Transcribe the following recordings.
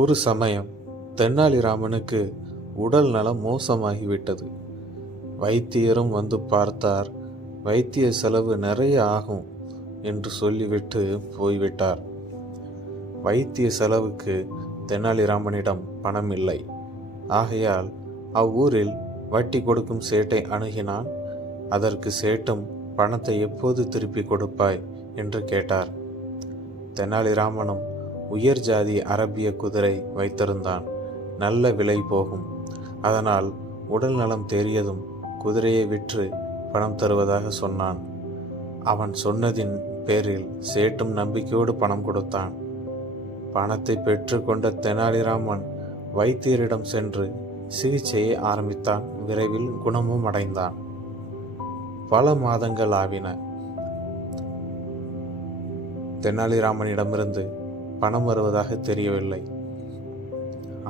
ஒரு சமயம் தெனாலிராமனுக்கு உடல் நலம் மோசமாகிவிட்டது. வைத்தியரும் வந்து பார்த்தார். வைத்திய செலவு நிறைய ஆகும் என்று சொல்லிவிட்டு போய்விட்டார். வைத்திய செலவுக்கு தெனாலிராமனிடம் பணம் இல்லை. ஆகையால் அவ்வூரில் வட்டி கொடுக்கும் சேட்டை அணுகினான். அதற்கு சேட்டும் பணத்தை எப்போது திருப்பி கொடுப்பாய் என்று கேட்டார். தெனாலிராமனும் உயர் ஜாதி அரபிய குதிரை வைத்திருந்தான். நல்ல விலை போகும். அதனால் உடல் நலம் தேறியதும் குதிரையை விற்று பணம் தருவதாக சொன்னான். அவன் சொன்னதின் பேரில் சேட்டும் நம்பிக்கையோடு பணம் கொடுத்தான். பணத்தை பெற்று கொண்ட தெனாலிராமன் வைத்தியரிடம் சென்று சிகிச்சையை ஆரம்பித்தான். விரைவில் குணமும் அடைந்தான். பல மாதங்கள் ஆவின. தெனாலிராமனிடமிருந்து பணம் வருவதாக தெரியவில்லை.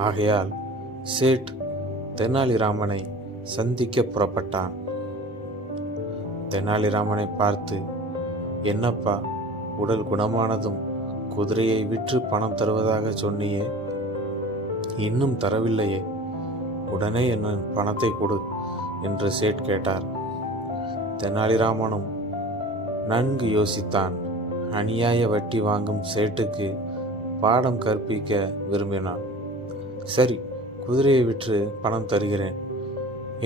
ஆகையால் சேட் தெனாலிராமனை சந்திக்க புறப்பட்டான். தெனாலிராமனை பார்த்து, என்னப்பா, உடல் குணமானதும் குதிரையை விற்று பணம் தருவதாக சொன்னியே, இன்னும் தரவில்லையே, உடனே என்ன பணத்தை கொடு என்று சேட் கேட்டார். தெனாலிராமனும் நன்கு யோசித்தான். அநியாய வட்டி வாங்கும் சேட்டுக்கு பாடம் கற்பிக்க விரும்பினான். சரி, குதிரையை விற்று பணம் தருகிறேன்,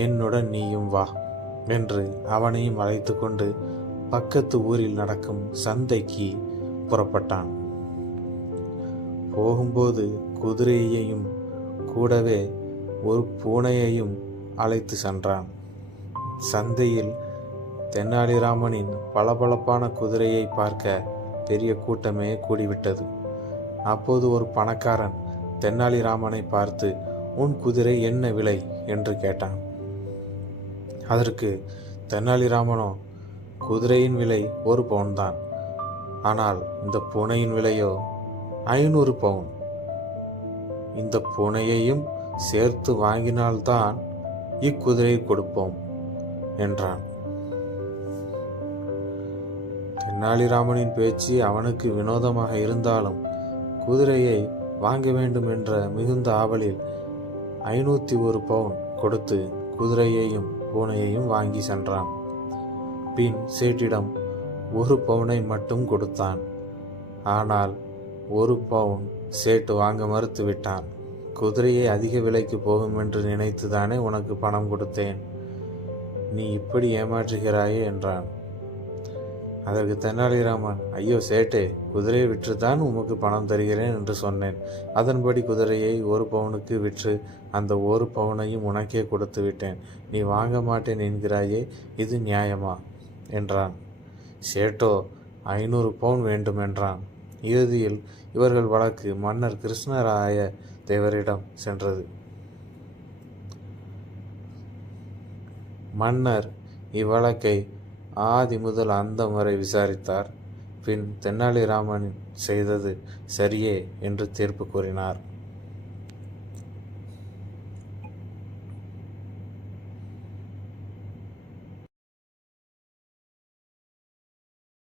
என்னுடன் நீயும் வா என்று அவனையும் அழைத்து கொண்டு பக்கத்து ஊரில் நடக்கும் சந்தைக்கு புறப்பட்டான். போகும்போது குதிரையையும் கூடவே ஒரு பூனையையும் அழைத்து சென்றான். சந்தையில் தெனாலிராமனின் பளபளப்பான குதிரையை பார்க்க பெரிய கூட்டமே கூடிவிட்டது. அப்போது ஒரு பணக்காரன் தெனாலிராமனை பார்த்து, உன் குதிரை என்ன விலை என்று கேட்டான். அதற்கு தெனாலிராமனோ, குதிரையின் விலை 1 பவுன் தான், ஆனால் இந்த பூனையின் விலையோ 500 பவுன். இந்த பூனையையும் சேர்த்து வாங்கினால்தான் இக்குதிரையை கொடுப்போம் என்றான். தெனாலிராமனின் பேச்சு அவனுக்கு வினோதமாக இருந்தாலும் குதிரையை வாங்க வேண்டும் என்ற மிகுந்த ஆவலில் 501 பவுன் கொடுத்து குதிரையையும் பூனையையும் வாங்கி சென்றான். பின் சேட்டிடம் 1 பவுனை மட்டும் கொடுத்தான். ஆனால் 1 பவுன் சேட்டு வாங்க மறுத்து விட்டான். குதிரையை அதிக விலைக்கு போகும் என்று நினைத்துதானே உனக்கு பணம் கொடுத்தேன், நீ இப்படி ஏமாற்றுகிறாயே என்றான். அதற்கு தெனாலிராமன், ஐயோ சேட்டே, குதிரையை விற்றுத்தான் உமக்கு பணம் தருகிறேன் என்று சொன்னேன். அதன்படி குதிரையை 1 பவுனுக்கு விற்று அந்த 1 பவுனையும் உனக்கே கொடுத்து விட்டேன். நீ வாங்க மாட்டேன் என்கிறாயே, இது நியாயமா என்றான். சேட்டோ 500 பவுன் வேண்டும் என்றான். இறுதியில் இவர்கள் வழக்கு மன்னர் கிருஷ்ணராய தேவரிடம் சென்றது. மன்னர் இவ்வழக்கை ஆதி முதல் அந்தம் வரை விசாரித்தார். பின் தெனாலிராமன் செய்தது சரியே என்று தீர்ப்பு கூறினார்.